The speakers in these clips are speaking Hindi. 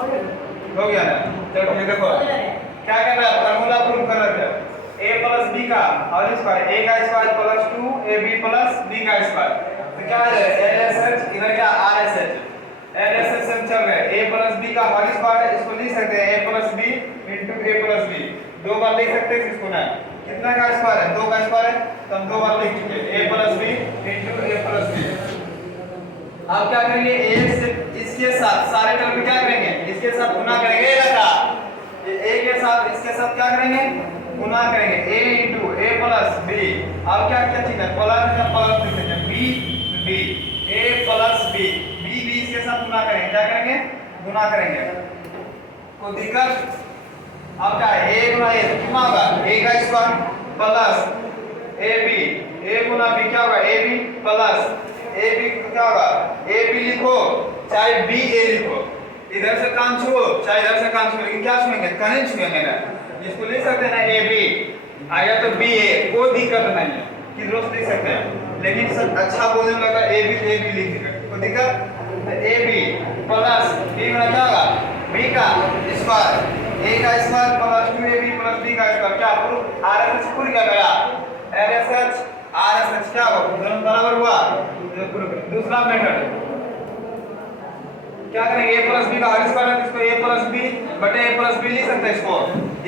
हो गया ना। चलो ये देखो क्या कर रहा है, फार्मूला प्रूव कर रहा है। a प्लस b का और स्क्वायर a का square plus 2ab plus b का स्क्वायर, तो क्या है lsh, इधर क्या rsh, lsh से चल रहे हैं। a प्लस b का होल स्क्वायर, इसको लिख सकते हैं a plus b into a plus b, दो बार लिख सकते हैं इसको ना। कितना का स्क्वायर है, 2 का स्क्वायर है, तो हम दो बार लिख चुके हैं a plus b into a plus b। अब क्या करेंगे, a से इसके साथ सारे टर्म में क्या करेंगे, इसके साथ गुना करेंगे, लगा a के साथ इसके साथ क्या करेंगे, गुना करेंगे a into a plus b। अब क्या क्या चीज है, प्लस का प्लस लिख सकते हैं b b a plus b b b इसके साथ गुना करेंगे, क्या करेंगे, गुना करेंगे, कोई दिक्कत। अब क्या है, a गुना a कितना होगा, a का square plus ab, a Guna b क्या होगा, ab प्लस ab क्या होगा, ab लिखो चाहे ba लिखो, इधर से कान छुओ चाहे इधर से कान छुओ, लेकिन क्या छुएंगे, कान छुएंगे ना। इसको लिख सकते हैं ना ab, आया तो ba, कोई दिक्कत नहीं है, किधरों से लिख सकते हैं, लेकिन सब अच्छा बोलने लगा ab ab लिख देगा, कोई दिक्कत। तो ab प्लस b गुना क्या होगा, b का स्क्वायर, a का square plus 2ab plus b का स्क्वायर, क्या प्रूफ, rsh पूरी क्या गया, lsh rsh क्या होगा, दोनों बराबर हुआ। दूसरा मेथड क्या करेंगे, a प्लस b का होल स्क्वायर है, इसको a प्लस b बटे a प्लस b लिख सकते हैं, इसको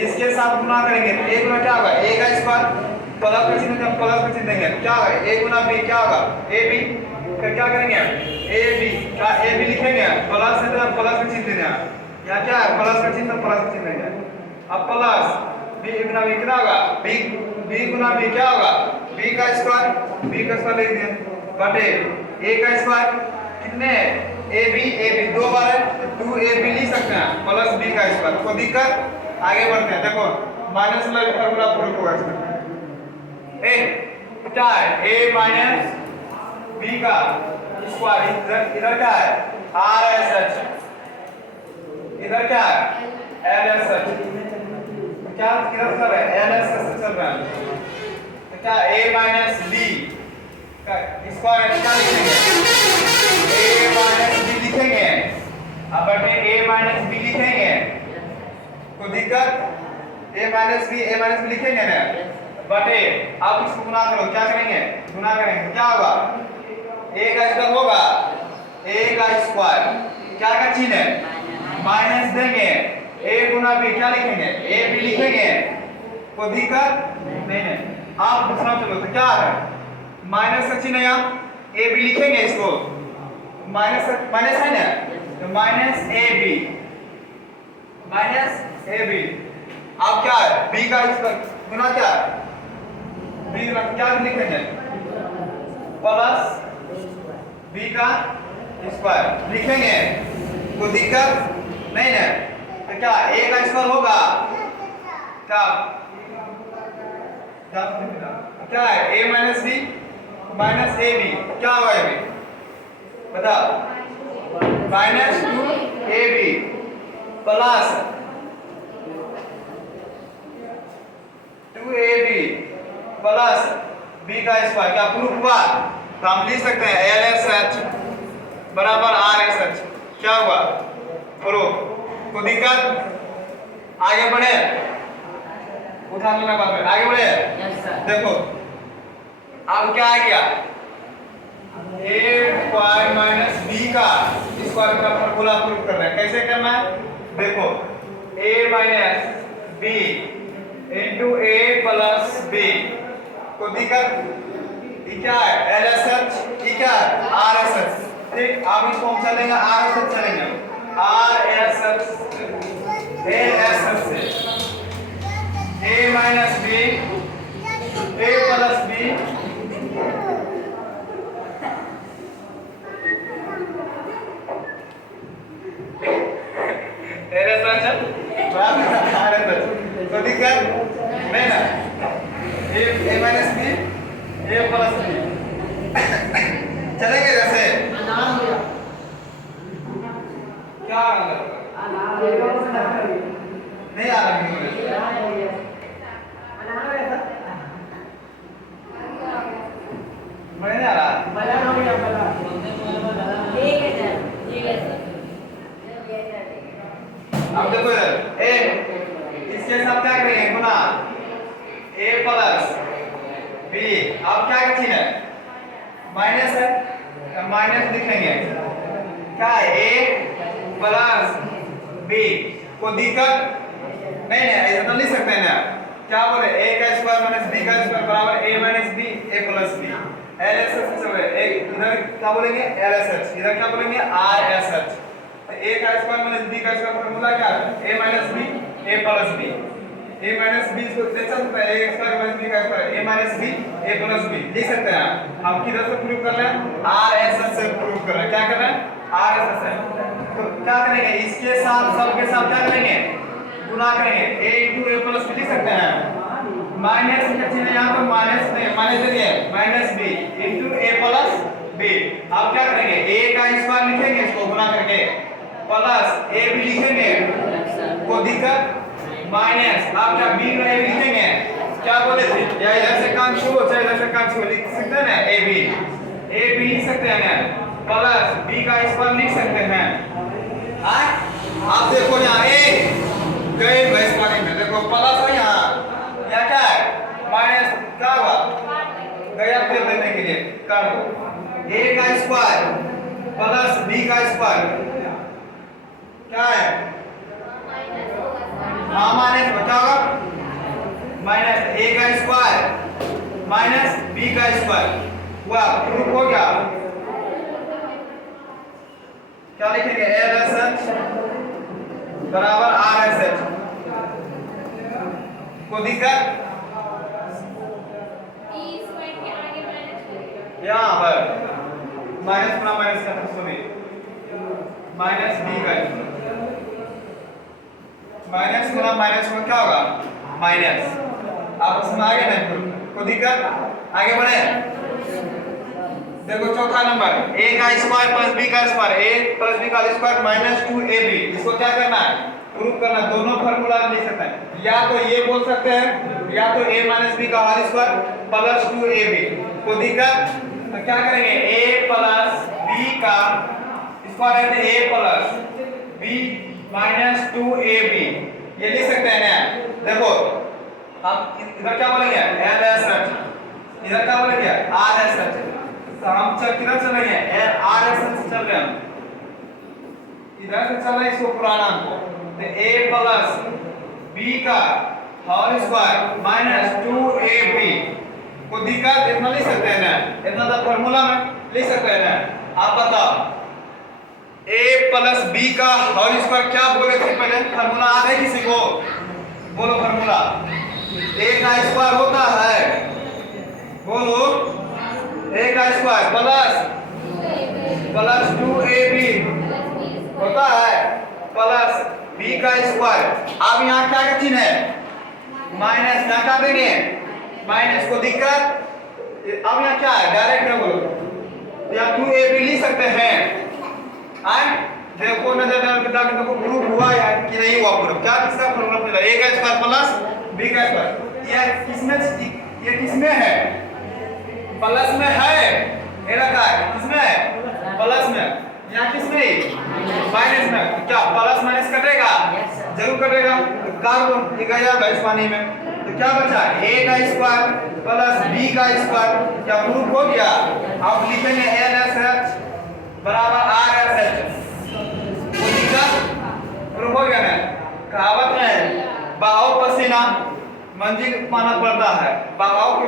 इसके साथ गुना करेंगे, तो a गुना क्या होगा, a का स्क्वायर प्लस का चिन्ह, जब प्लस का चिन्ह देंगे क्या होगा, a गुना b क्या होगा, ab, फिर क्या करेंगे ab का ab लिखेंगे, प्लस से तो प्लस का चिन्ह देना, यहाँ क्या है प्लस का चिन्ह, प्लस का चिन्ह देंगे। अब प्लस b गुना b कितना होगा, b गुना b क्या होगा, b का स्क्वायर, b का स्क्वायर लिख दिया बटे a का स्क्वायर, कितने ab दो बार है, 2ab लिख सकते हैं प्लस b का स्क्वायर, कोई दिक्कत। आगे बढ़ते हैं, देखो माइनस वाला फार्मूला प्रूफ होगा इसमें, ए क्या है, a माइनस b का स्क्वायर, इधर क्या है rsh, इधर क्या है lsh, क्या किधर चल रहा है, lsh से चल रहा है, तो क्या a माइनस b का स्क्वायर क्या लिखेंगे, a माइनस b लिखेंगे, अब बटे a माइनस b लिखेंगे, कोई दिक्कत, a माइनस b लिखेंगे ना बटे, अब इसको गुना करो, क्या करेंगे, गुना करेंगे, क्या होगा, a का स्क्वायर होगा, a का स्क्वायर क्या का चिन्ह है, माइनस देंगे, a गुना b क्या लिखेंगे, a b लिखेंगे, कोई दिक्कत नहीं है। आप दूसरा चलो, तो क्या है माइनस का चिन्ह, यहाँ a b लिखेंगे, इसको माइनस है ना, तो माइनस a b, अब क्या है b का गुना, क्या है b गुना क्या लिखेंगे, प्लस b का स्क्वायर लिखेंगे, कोई दिक्कत नहीं है। तो क्या a का स्क्वायर होगा, क्या है a minus b minus a b, क्या होगा ये बताओ, minus 2ab plus 2ab plus b का स्क्वायर, क्या प्रूफ हुआ, तो हम लिख सकते हैं lsh बराबर rsh, क्या हुआ प्रूफ, कोई दिक्कत। आगे बढ़े, उठा लेना बाद में, आगे बढ़े। देखो अब क्या आ गया, a स्क्वायर माइनस b का स्क्वायर का फार्मूला प्रूफ करना है, कैसे करना है, देखो a minus b into a plus b, कोई दिक्कत, ये क्या है lsh, ये क्या है rsh, ठीक। अब इसको हम चलेंगे rsh, चलेंगे rsh से a minus b a plus b, तो दिक्कत नहीं ना, a minus b a plus b, चलेंगे जैसे क्या नहीं आ रहा मैं नहीं आ रहा, अब देखो इधर ए, इसके साथ क्या करेंगे गुना a प्लस b। अब क्या का चिन्ह है माइनस है, तो माइनस लिखेंगे क्या है a प्लस b। को दिक्कत नहीं है, ऐसा तो लिख सकते हैं ना, क्या बोले a का स्क्वायर माइनस b का स्क्वायर बराबर a minus b a plus b। LSH से एक इधर क्या बोलेंगे LSH, इधर क्या बोलेंगे RSH। तो a का स्क्वायर माइनस b का स्क्वायर फॉर्मूला क्या है a minus b a plus b। a minus b इसको देख सकते हैं a स्क्वायर माइनस b का square a minus b a plus b लिख सकते हैं। हम किधर से प्रूव कर रहे हैं RSH से प्रूव कर रहे हैं। क्या कर रहे हैं RSH से। तो क्या करेंगे इसके साथ सबके साथ क्या करेंगे गुना करेंगे a into a plus b लिख सकते हैं। माइनस का चिन्ह यहाँ पर माइनस नहीं माइनस दे दिए minus b into a plus b। अब क्या करेंगे a का स्क्वायर लिखेंगे इसको गुना करके प्लस a भी लिखेंगे को दिक्कत माइनस आप क्या b का a लिखेंगे क्या बोले थे या इधर से काम शुरू हो चाहे इधर से काम शुरू लिख सकते हैं ना a b लिख सकते हैं ना प्लस b का स्क्वायर लिख सकते हैं। आप देखो यहाँ a गए भैंस पानी में देखो प्लस है यहाँ क्या है माइनस क्या हुआ गया फिर देने के लिए कर दो a का स्क्वायर प्लस b का स्क्वायर क्या है हाँ माइनस बचाओगा माइनस a का स्क्वायर माइनस b का स्क्वायर हुआ प्रूफ हो गया। क्या लिखेंगे LSH बराबर RSH। को दिक्कत यहाँ पर माइनस गुना माइनस का सॉरी माइनस b का माइनस गुना माइनस में क्या होगा माइनस। आप उसमें आगे नहीं को दिक्कत आगे बढ़े। देखो चौथा नंबर a का स्क्वायर प्लस b का स्क्वायर a प्लस b का स्क्वायर माइनस 2ab। इसको क्या करना है प्रूव करना। दोनों फार्मूला लिख सकते हैं या तो ये बोल सकते हैं या तो a माइनस b का होल स्क्वायर प्लस 2ab। को दिक्कत तो क्या करेंगे a प्लस b का स्क्वायर है a plus b minus 2ab ये लिख सकते हैं ना। देखो हम इधर क्या बोलेंगे LSH इधर क्या बोलेंगे RSH। तो हम किधर चलेंगे RSH चल रहे हैं इधर से चल रहे इसको पुराना को तो a प्लस b का होल स्क्वायर माइनस 2ab। को दिक्कत इतना लिख सकते हैं ना इतना तो फार्मूला में लिख सकते हैं ना। आप बताओ a प्लस b का होल स्क्वायर क्या बोले थे पहले फार्मूला आ है किसी को बोलो फार्मूला a का स्क्वायर होता है बोलो a का स्क्वायर प्लस 2ab होता है प्लस b का स्क्वायर। अब यहाँ क्या का चिन्ह है माइनस यहाँ क्या देंगे माइनस। को दिक्कत अब यहाँ क्या है डायरेक्ट है बोलो यहाँ 2ab लिख सकते हैं। देखो नजर डाल के देखो प्रूफ हुआ या कि नहीं हुआ प्रूफ। क्या किसका फॉर्मूला मिला a का स्क्वायर प्लस b का स्क्वायर ये किसमें है प्लस में है ये रखा है किसमें है प्लस में यहाँ किसमें माइनस में। क्या प्लस माइनस कटेगा जरूर कटेगा कर दो ये गया इस पानी में। तो क्या बचा a का स्क्वायर प्लस b का स्क्वायर क्या प्रूफ हो गया। अब लिखेंगे LSH बराबर RSH। प्रूफ हो गया ना। कहावत है बहाव पसीना मंजिल पाना पड़ता है बहाव के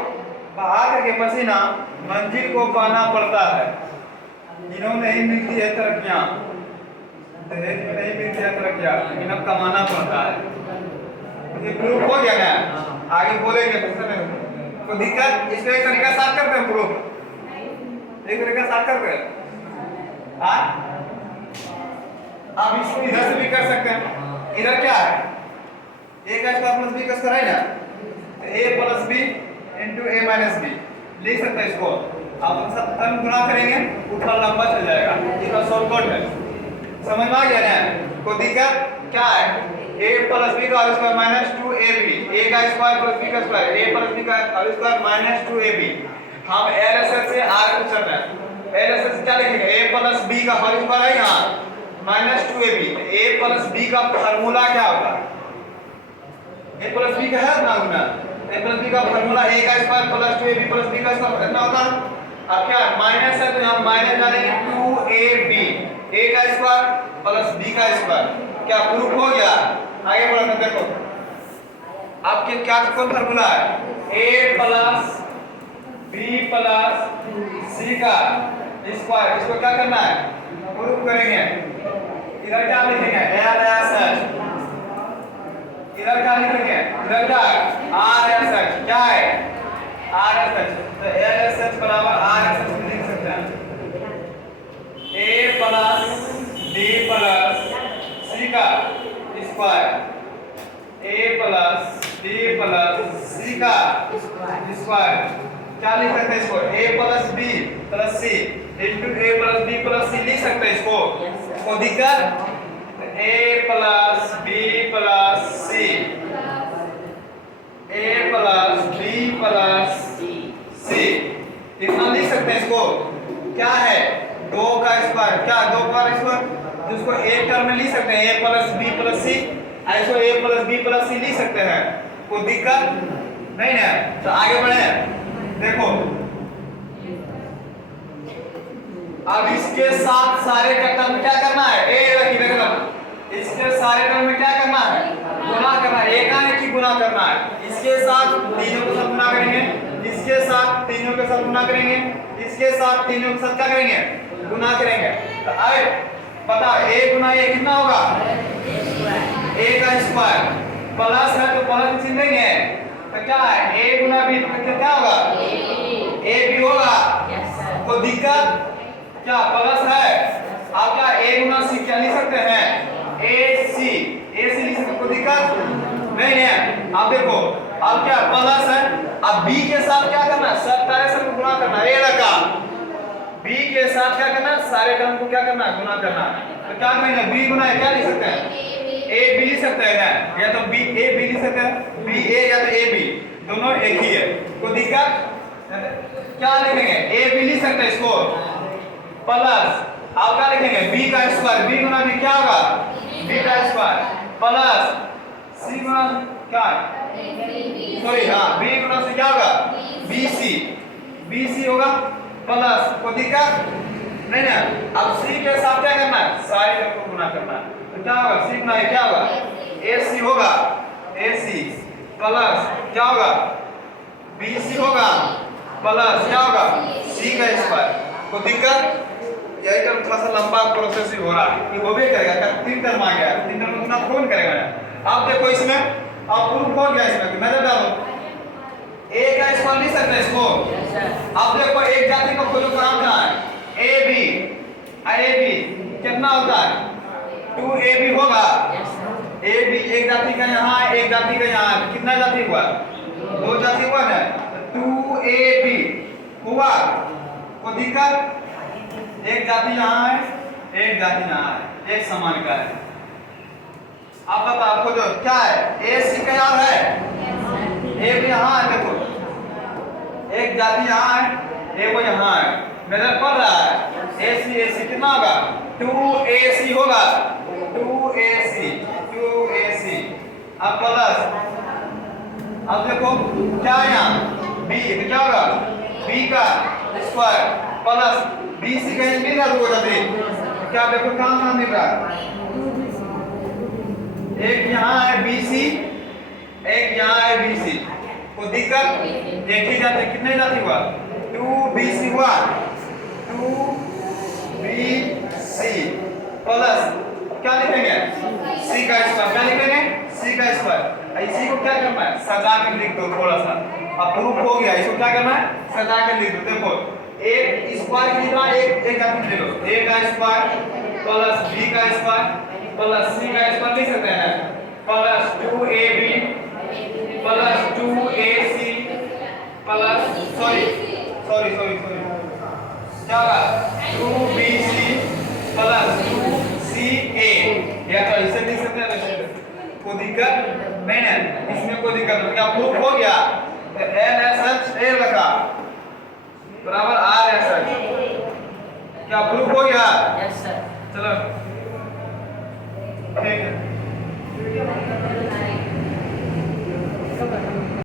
बहा करके पसीना मंजिल को पाना पड़ता है। इन्हों नहीं मिलती है तरक्कियां दहेज में नहीं मिलती है तरक्कियां इन्हें कमाना पड़ता है। ये प्रूफ हो गया ना आगे बोलेंगे तो दिक्कत इसको एक तरीका साफ करते हैं प्रूफ एक तरीका साफ करते हैं। हाँ आप इसको इधर से भी कर सकते हैं। इधर क्या है a का स्क्वायर प्लस b का स्क्वायर है ना a plus b into a minus b लिख सकते हैं इसको। आप सब टर्म गुना करेंगे ऊपर लंबा चल जाएगा इसका शॉर्टकट है समझ में आ गया ना। को दिक्कत क्या है a प्लस b का whole square minus 2ab a का स्क्वायर प्लस b का स्क्वायर a प्लस b का होल स्क्वायर माइनस 2ab। हम LSH से R को चल रहे हैं LSH क्या लिखेंगे a प्लस b का होल स्क्वायर है यहाँ minus 2ab। a plus b का फार्मूला क्या होगा? a प्लस b का है ना गुना, a प्लस b का फार्मूला a का square plus 2ab plus b का स्क्वायर कितना होता है? अब क्या माइनस है तो यहाँ माइनस डालेंगे 2ab, a का स्क्वायर प्लस b का स्क्वायर। क्या प्रूफ हो गया? आगे बढ़ते देखो आपके क्या कौन फार्मूला है? a plus b plus c का स्क्वायर, इसको क्या करना है? प्रूफ करेंगे। इधर क्या लिखेंगे? LSH, इधर क्या लिखेंगे? इधर क्या RSH, क्या है RSH, तो LSH बराबर RSH में लिख सकते हैं a plus b plus c का square, a plus b plus c का स्क्वायर। क्या लिख सकते हैं इसको? a plus b plus c into a plus b plus c लिख सकते हैं इसको। इसको दिक्कत a plus b plus c, a plus b plus c कितना लिख सकते हैं इसको? क्या है? 2 का स्क्वायर, क्या 2 का स्क्वायर, जिसको एक टर्म में लिख सकते हैं a plus b plus c, ऐसे a plus b plus c लिख सकते हैं। कोई दिक्कत नहीं है। तो आगे बढ़े देखो, अब इसके साथ सारे का टर्म क्या करना है? ए रखी रखना, इसके सारे टर्म में क्या करना है? गुना करना है। एक आने की गुना करना है, इसके साथ तीनों के साथ गुना करेंगे, इसके साथ तीनों के साथ गुना करेंगे, इसके साथ तीनों के साथ क्या करेंगे? गुना करेंगे। तो आए पता a गुना a कितना होगा? a का स्क्वायर, प्लस है तो प्लस चिन्ह देंगे, तो क्या है a गुना b, तो क्या होगा? a भी होगा। कोई दिक्कत? क्या प्लस है? आप क्या a गुना c क्या लिख सकते हैं? ac लिख सकते हैं। कोई दिक्कत नहीं है। अब देखो अब क्या प्लस है, अब b के साथ क्या करना है? सब को गुणा करना है। a रखा b के साथ क्या करना है? सारे टर्म को क्या करना है? गुणा करना है। तो क्या करेंगे? b गुना a क्या लिख सकते हैं? a b लिख सकते हैं, या तो b a b लिख सकते हैं, b a या तो a b, दोनों एक ही है। कोई दिक्कत? क्या लिखेंगे? a b लिख सकते हैं इसको प्लस, आप क्या लिखेंगे? b का स्क्वायर, b गुना b क्या होगा? b का स्क्वायर प्लस c गुना क्या, सॉरी हाँ b गुना c क्या होगा? bc होगा प्लस। कोई दिक्कत नहीं ना। अब c के साथ क्या करना है? सारे टर्म को गुना करना है। तो क्या होगा? c गुना a क्या होगा? ac होगा, ac प्लस क्या होगा? bc होगा प्लस क्या होगा? c का स्क्वायर। कोई दिक्कत? यही टर्म थोड़ा सा लंबा प्रोसेस हो रहा है, ये वो भी करेगा। क्या 3 टर्म आ गया, 3 टर्म उतना कौन करेगा? आप देखो इसमें आप प्रूफ हो गया, इसमें नजर डालो a का स्क्वायर लिख सकते हैं इसको। अब देखो एक जाति का खोजो काम क्या है? ab कितना होता है? 2ab होगा। ab एक जाति का यहाँ है, एक जाति का यहाँ है, कितना जाति हुआ? 2 जाति हुआ ना। 2ab हुआ। कोई दिक्कत? एक जाति यहाँ है, एक जाति यहाँ है, एक समान का है। अब बताओ आपको जो क्या है? ac का याद है? a भी यहाँ है, देखो एक जाति यहाँ है, a वो यहाँ है, मेजर पड़ रहा है। ac कितना होगा? 2ac होगा, 2ac। अब प्लस, अब देखो क्या है यहाँ? b क्या होगा? b का स्क्वायर प्लस bc का मिल रहा है 2 जाति। क्या देखो कहाँ मिल रहा है? एक यहाँ है bc, एक यहाँ है bc। कोई दिक्कत? एक ही जाति, कितने जाति हुआ? 2bc हुआ, 2bc प्लस क्या लिखेंगे? c का स्क्वायर। क्या लिखेंगे? c का स्क्वायर। इसी को क्या करना है? सजा कर लिख दो थोड़ा सा। अब प्रूफ हो गया, इसको क्या करना है? सजा कर लिख दो। देखो एक स्क्वायर कितना? एक जाति ले लो, a का स्क्वायर प्लस b का स्क्वायर प्लस c का स्क्वायर लिख सकते हैं, plus 2ab plus 2ac plus sorry क्या होगा? 2bc प्लस 2ca, या तो ऐसे लिख सकते हैं वैसे। कोई दिक्कत नहीं है इसमें, कोई दिक्कत नहीं। क्या प्रूफ हो गया? LSH a रखा बराबर RSH। क्या प्रूफ हो गया? Yes sir. चलो ठीक है